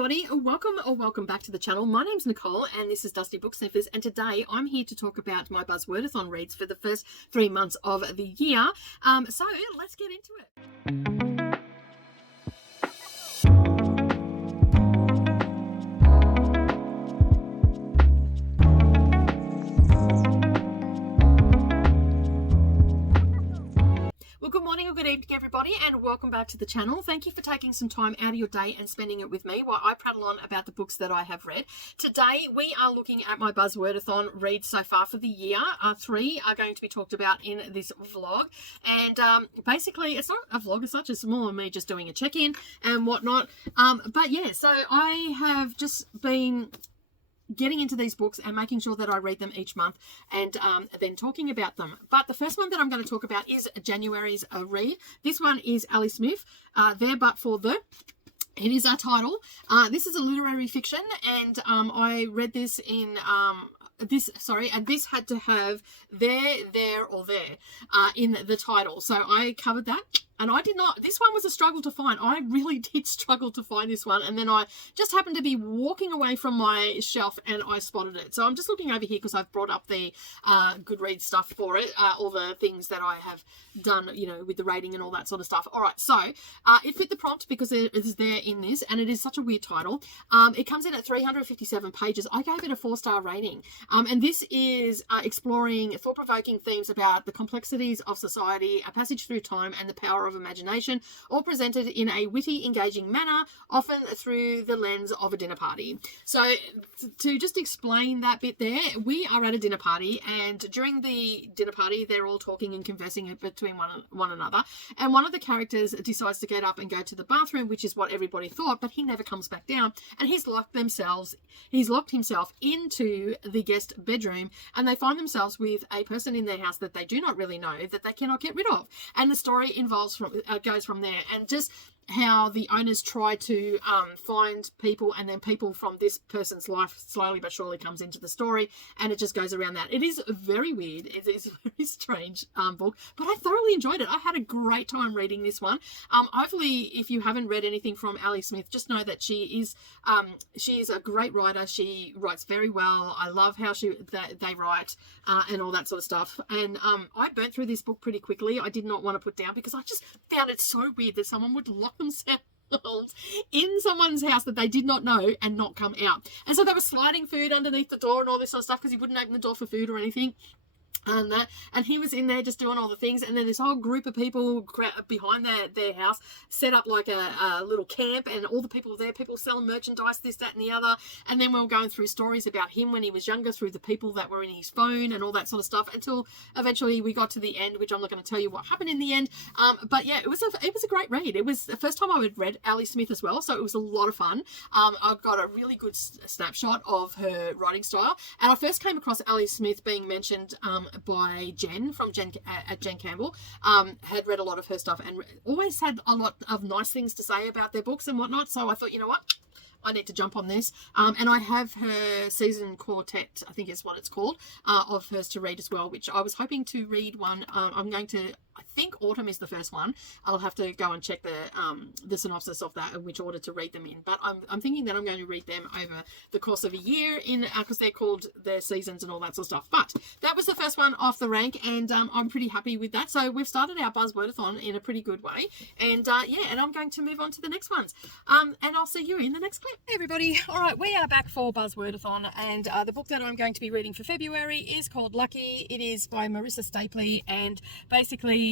everybody, welcome back to the channel. My name's Nicole and this is Dusty Book Sniffers, and today I'm here to talk about my Buzzwordathon reads for the first 3 months of the year. So let's get into it. Well, good morning or good evening, everybody, and welcome back to the channel. Thank you for taking some time out of your day and spending it with me while I prattle on about the books that I have read. Today, we are looking at my Buzzwordathon reads so far for the year. 3 are going to be talked about in this vlog, and basically, it's not a vlog as such. It's more me just doing a check-in and whatnot. But yeah, so I have just been getting into these books and making sure that I read them each month and then talking about them. But the first one that I'm going to talk about is January's read. This one is Ali Smith, There But For The. It is our title. This is a literary fiction, and I read this in and this had to have there, or there in the title. So I covered that. And I did not, this one was a struggle to find. I really did struggle to find this one. And then I just happened to be walking away from my shelf and I spotted it. So I'm just looking over here because I've brought up the Goodreads stuff for it, all the things that I have done, you know, with the rating and all that sort of stuff. All right, so it fit the prompt because it is there in this, and it is such a weird title. It comes in at 357 pages. I gave it a 4-star rating. And this is exploring thought-provoking themes about the complexities of society, a passage through time, and the power of imagination, all presented in a witty, engaging manner, often through the lens of a dinner party. So to just explain that bit there, we are at a dinner party, and during the dinner party they're all talking and conversing between one another, and one of the characters decides to get up and go to the bathroom, which is what everybody thought, but he never comes back down, and he's locked himself into the guest bedroom, and they find themselves with a person in their house that they do not really know, that they cannot get rid of, and the story goes from there, and just how the owners try to find people, and then people from this person's life slowly but surely comes into the story, and it just goes around that. It is very weird. It is a very strange book, but I thoroughly enjoyed it. I had a great time reading this one. Hopefully, if you haven't read anything from Ali Smith, just know that she is a great writer. She writes very well. I love how they write and all that sort of stuff. And I burnt through this book pretty quickly. I did not want to put down because I just found it so weird that someone would lock themselves in someone's house that they did not know and not come out. And so they were sliding food underneath the door and all this sort of stuff because he wouldn't open the door for food or anything. And he was in there just doing all the things, and then this whole group of people behind their house set up like a little camp, and all the people there, people selling merchandise, this, that and the other. And then we were going through stories about him when he was younger through the people that were in his phone and all that sort of stuff, until eventually we got to the end, which I'm not going to tell you what happened in the end. But yeah, it was a great read. It was the first time I had read Ali Smith as well, so it was a lot of fun. I've got a really good snapshot of her writing style, and I first came across Ali Smith being mentioned by Jen from Jen Campbell. Had read a lot of her stuff and always had a lot of nice things to say about their books and whatnot. So I thought, you know what, I need to jump on this. And I have her season quartet, I think is what it's called, of hers to read as well, which I was hoping to read one. I think autumn is the first one. I'll have to go and check the synopsis of that and which order to read them in. But I'm thinking that I'm going to read them over the course of a year because they're called their seasons and all that sort of stuff. But that was the first one off the rank, and I'm pretty happy with that. So we've started our Buzzwordathon in a pretty good way. And yeah, and I'm going to move on to the next ones. And I'll see you in the next clip. Hey everybody. All right, we are back for Buzzwordathon, and the book that I'm going to be reading for February is called Lucky. It is by Marissa Stapley, and basically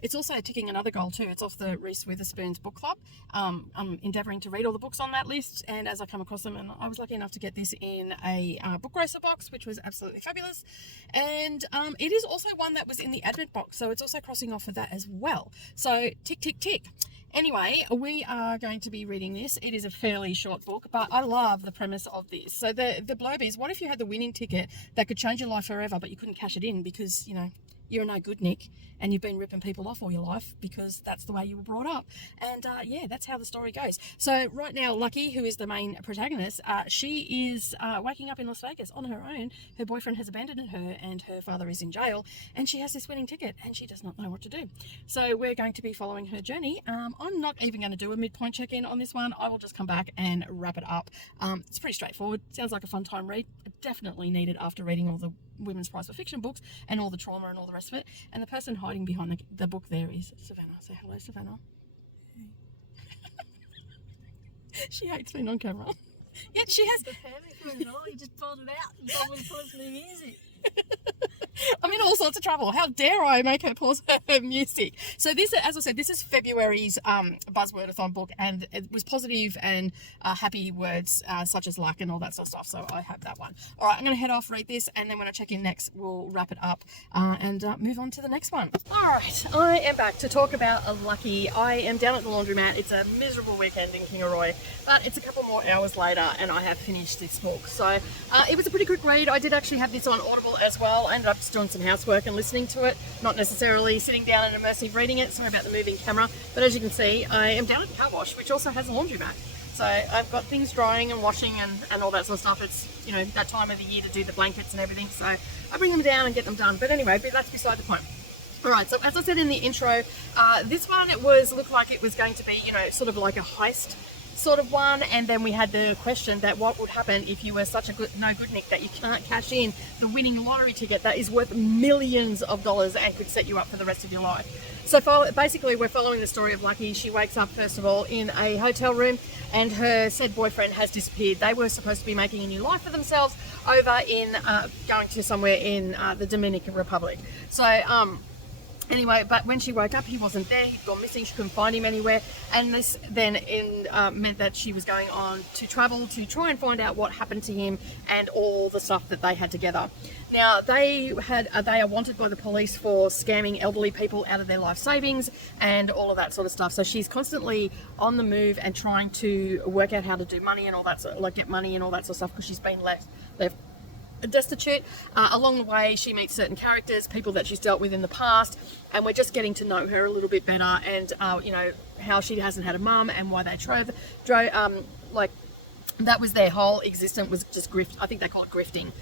it's also ticking another goal too. It's off the Reese Witherspoon's book club. I'm endeavouring to read all the books on that list, and as I come across them, and I was lucky enough to get this in a book grocer box, which was absolutely fabulous. And it is also one that was in the advent box, so it's also crossing off for that as well. So tick, tick, tick. Anyway, we are going to be reading this. It is a fairly short book, but I love the premise of this. So the blurb is, what if you had the winning ticket that could change your life forever, but you couldn't cash it in because, you know, you're a no good Nick and you've been ripping people off all your life because that's the way you were brought up. And yeah, that's how the story goes. So right now, Lucky, who is the main protagonist, she is waking up in Las Vegas on her own. Her boyfriend has abandoned her and her father is in jail, and she has this winning ticket and she does not know what to do. So we're going to be following her journey. I'm not even going to do a midpoint check-in on this one. I will just come back and wrap it up. It's pretty straightforward. Sounds like a fun time read. I definitely need it after reading all the Women's Prize for Fiction books and all the trauma and all the rest of it. And the person hiding behind the book there is Savannah. Say hello, Savannah. She hates being on camera. Yet she has the family for it all. He just pulled it out and told me to pause the music. I'm in all sorts of trouble. How dare I make her pause her music? So this, as I said, this is February's Buzzwordathon book, and it was positive and happy words such as luck and all that sort of stuff. So I have that one. All right, I'm going to head off, read this, and then when I check in next, we'll wrap it up and move on to the next one. All right, I am back to talk about a Lucky. I am down at the laundromat. It's a miserable weekend in Kingaroy, but it's a couple more hours later, and I have finished this book. So it was a pretty quick read. I did actually have this on Audible as well. I ended up just doing some housework and listening to it, not necessarily sitting down and immersive reading it. Sorry about the moving camera, but as you can see, I am down at the car wash, which also has a laundromat. So I've got things drying and washing and all that sort of stuff. It's, you know, that time of the year to do the blankets and everything. So I bring them down and get them done. But anyway, that's beside the point. All right, so as I said in the intro, this one, looked like it was going to be, you know, sort of like a heist sort of one, and then we had the question that what would happen if you were such a no good Nick that you can't cash in the winning lottery ticket that is worth millions of dollars and could set you up for the rest of your life. So basically we're following the story of Lucky. She wakes up first of all in a hotel room and her said boyfriend has disappeared. They were supposed to be making a new life for themselves over in going to somewhere in the Dominican Republic. So anyway, but when she woke up, he wasn't there. He'd gone missing. She couldn't find him anywhere. And this then meant that she was going on to travel to try and find out what happened to him and all the stuff that they had together. Now, they are wanted by the police for scamming elderly people out of their life savings and all of that sort of stuff. So she's constantly on the move and trying to work out how to do money and all that sort of, like get money and all that sort of stuff, because she's been left destitute. Along the way, she meets certain characters, people that she's dealt with in the past, and we're just getting to know her a little bit better, and you know, how she hasn't had a mum and why they like that was their whole existence, was just grift. I think they call it grifting,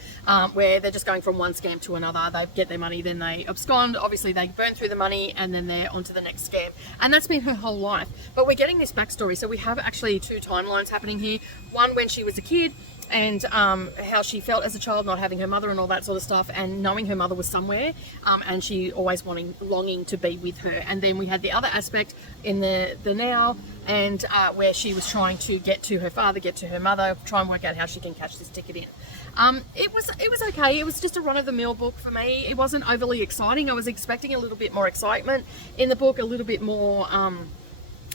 where they're just going from one scam to another. They get their money, then they abscond. Obviously, they burn through the money, and then they're on to the next scam. And that's been her whole life. But we're getting this backstory. So we have actually two timelines happening here. One when she was a kid, and how she felt as a child, not having her mother and all that sort of stuff, and knowing her mother was somewhere, and she always longing to be with her. And then we had the other aspect in the now, and where she was trying to get to her father, get to her mother, try and work out how she can catch this ticket in. It was okay. It was just a run-of-the-mill book for me. It wasn't overly exciting. I was expecting a little bit more excitement in the book, a little bit more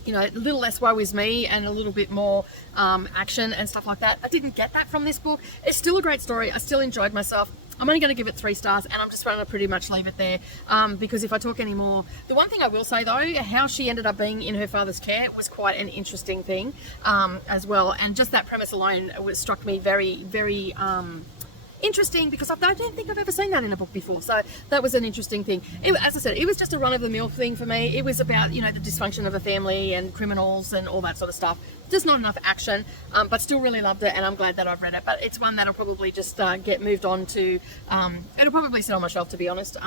you know, a little less woe is me and a little bit more action and stuff like that. I didn't get that from this book. It's still a great story. I still enjoyed myself. I'm only going to give it 3 stars, and I'm just going to pretty much leave it there, because if I talk anymore, the one thing I will say though, how she ended up being in her father's care was quite an interesting thing as well, and just that premise alone struck me very, very interesting, because I don't think I've ever seen that in a book before. So that was an interesting thing. As I said, it was just a run-of-the-mill thing for me. It was about, you know, the dysfunction of a family and criminals and all that sort of stuff. Just not enough action, but still really loved it, and I'm glad that I've read it. But it's one that'll probably just get moved on to, it'll probably sit on my shelf, to be honest,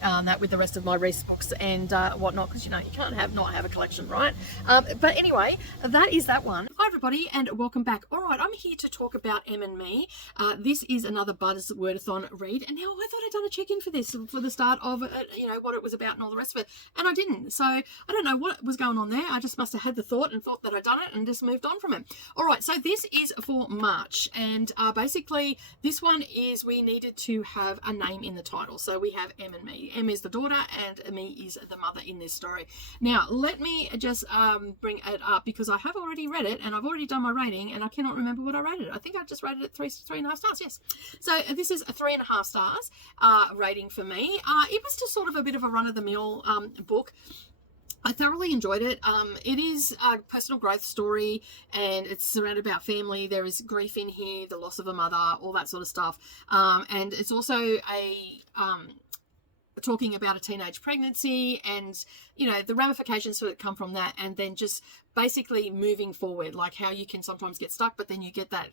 that with the rest of my Reese books and whatnot, because, you know, you can't not have a collection, right? But anyway, that is that one. Hi everybody, and welcome back. All right, I'm here to talk about Em and Me. This is another Buzzwordathon read, and now I thought I'd done a check-in for this, for the start of it, you know, what it was about and all the rest of it, and I didn't. So I don't know what was going on there. I just must have had the thought and thought that I'd done it and just moved on from it. All right, so this is for March, and basically this one is we needed to have a name in the title. So we have Em and Me. Em is the daughter and Me is the mother in this story. Now let me just bring it up, because I have already read it and I've already done my rating, and I cannot remember what I rated it. I think I just rated it 3.5 stars. Yes, so this is a 3.5 stars rating for me. It was just sort of a bit of a run-of-the-mill book. I thoroughly enjoyed it. It is a personal growth story, and it's surrounded about family. There is grief in here, the loss of a mother, all that sort of stuff. And it's also a talking about a teenage pregnancy and, you know, the ramifications that come from that, and then just basically moving forward, like how you can sometimes get stuck, but then you get that,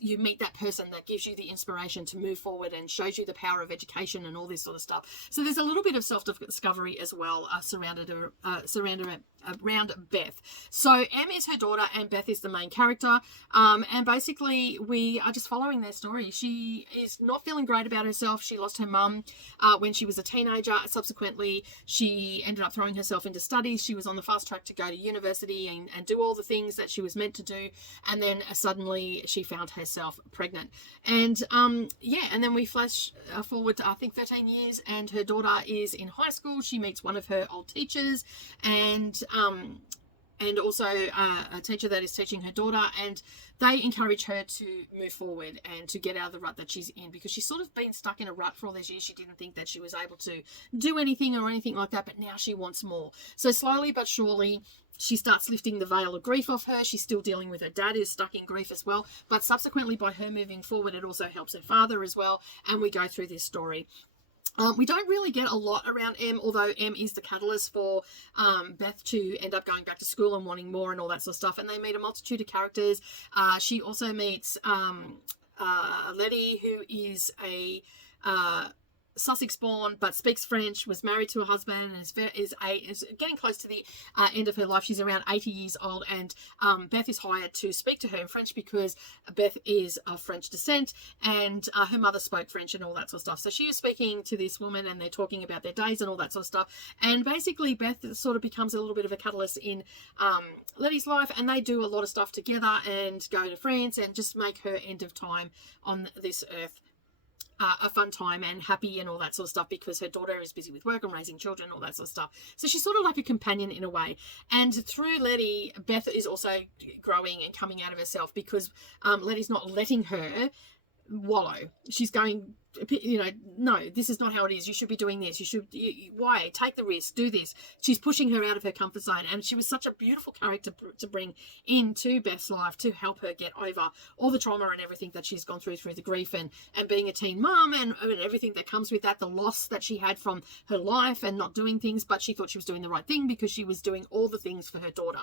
you meet that person that gives you the inspiration to move forward and shows you the power of education and all this sort of stuff. So there's a little bit of self-discovery as well surrounded around Beth. So Em is her daughter and Beth is the main character, and basically we are just following their story. She is not feeling great about herself. She lost her mum when she was a teenager. Subsequently, she ended up throwing herself into studies. She was on the fast track to go to university and do all the things that she was meant to do, and then suddenly she found herself pregnant. And and then we flash forward to I think 13 years, and her daughter is in high school. She meets one of her old teachers, and also a teacher that is teaching her daughter, and they encourage her to move forward and to get out of the rut that she's in, because she's sort of been stuck in a rut for all these years. She didn't think that she was able to do anything or anything like that, but now she wants more. So slowly but surely, she starts lifting the veil of grief off her. She's still dealing with her dad, who's stuck in grief as well. But subsequently, by her moving forward, it also helps her father as well. And we go through this story. We don't really get a lot around Em, although Em is the catalyst for Beth to end up going back to school and wanting more and all that sort of stuff. And they meet a multitude of characters. She also meets Letty, who is a Sussex born but speaks French, was married to a husband, and is getting close to the end of her life. She's around 80 years old, and Beth is hired to speak to her in French because Beth is of French descent, and her mother spoke French and all that sort of stuff. So she is speaking to this woman, and they're talking about their days and all that sort of stuff. And basically Beth sort of becomes a little bit of a catalyst in Letty's life, and they do a lot of stuff together and go to France and just make her end of time on this earth a fun time and happy and all that sort of stuff, because her daughter is busy with work and raising children, all that sort of stuff. So she's sort of like a companion in a way. And through Letty, Beth is also growing and coming out of herself, because Letty's not letting her wallow. She's going, you know, no, this is not how it is. You should be doing this. Why? Take the risk. Do this. She's pushing her out of her comfort zone. And she was such a beautiful character to bring into Beth's life to help her get over all the trauma and everything that she's gone through the grief and being a teen mum and everything that comes with that, the loss that she had from her life and not doing things, but she thought she was doing the right thing because she was doing all the things for her daughter,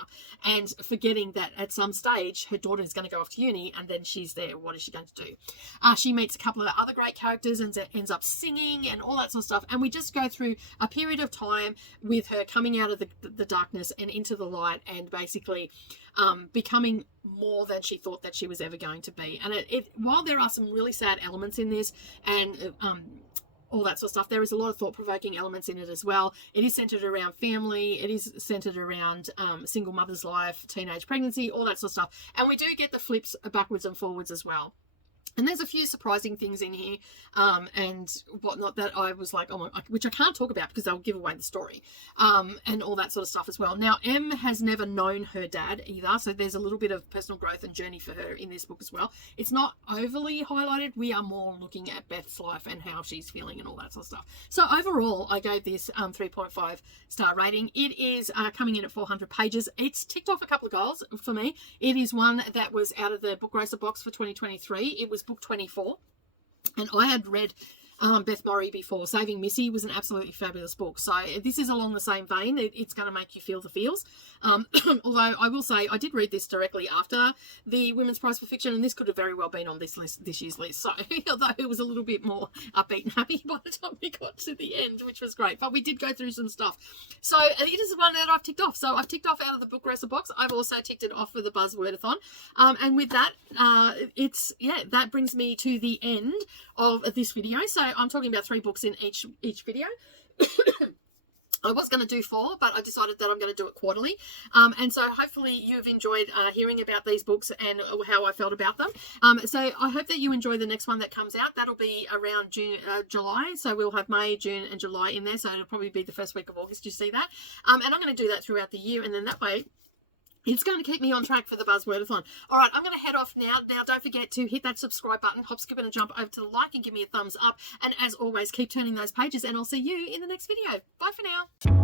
and forgetting that at some stage her daughter is going to go off to uni, and then she's there. What is she going to do? She meets a couple of other great characters and ends up singing and all that sort of stuff, and we just go through a period of time with her coming out of the darkness and into the light, and basically becoming more than she thought that she was ever going to be. And while there are some really sad elements in this and all that sort of stuff, there is a lot of thought-provoking elements in it as well. It is centered around family. It is centered around single mother's life, teenage pregnancy, all that sort of stuff. And we do get the flips backwards and forwards as well. And there's a few surprising things in here and whatnot that I was like, oh my, which I can't talk about because they'll give away the story and all that sort of stuff as well. Now, Em has never known her dad either, so there's a little bit of personal growth and journey for her in this book as well. It's not overly highlighted. We are more looking at Beth's life and how she's feeling and all that sort of stuff. So overall, I gave this 3.5 star rating. It is coming in at 400 pages. It's ticked off a couple of goals for me. It is one that was out of the Book Racer box for 2023. It was book 24, and I had read Beth Morrey before. Saving Missy was an absolutely fabulous book, so this is along the same vein. It's going to make you feel the feels, although I will say I did read this directly after the Women's Prize for Fiction, and this could have very well been on this year's list, so although it was a little bit more upbeat and happy by the time we got to the end, which was great, but we did go through some stuff. So it is one that I've ticked off. So I've ticked off out of the Book Racer box. I've also ticked it off for the Buzzwordathon, and with that that brings me to the end of this video. So I'm talking about 3 books in each video. I was going to do 4, but I decided that I'm going to do it quarterly. And so hopefully you've enjoyed hearing about these books and how I felt about them. So I hope that you enjoy the next one that comes out. That'll be around July. So we'll have May, June and July in there. So it'll probably be the first week of August. You see that? And I'm going to do that throughout the year. And then that way, it's going to keep me on track for the Buzzwordathon. All right, I'm going to head off now. Now, don't forget to hit that subscribe button, hop, skip, and a jump over to the like and give me a thumbs up. And as always, keep turning those pages, and I'll see you in the next video. Bye for now.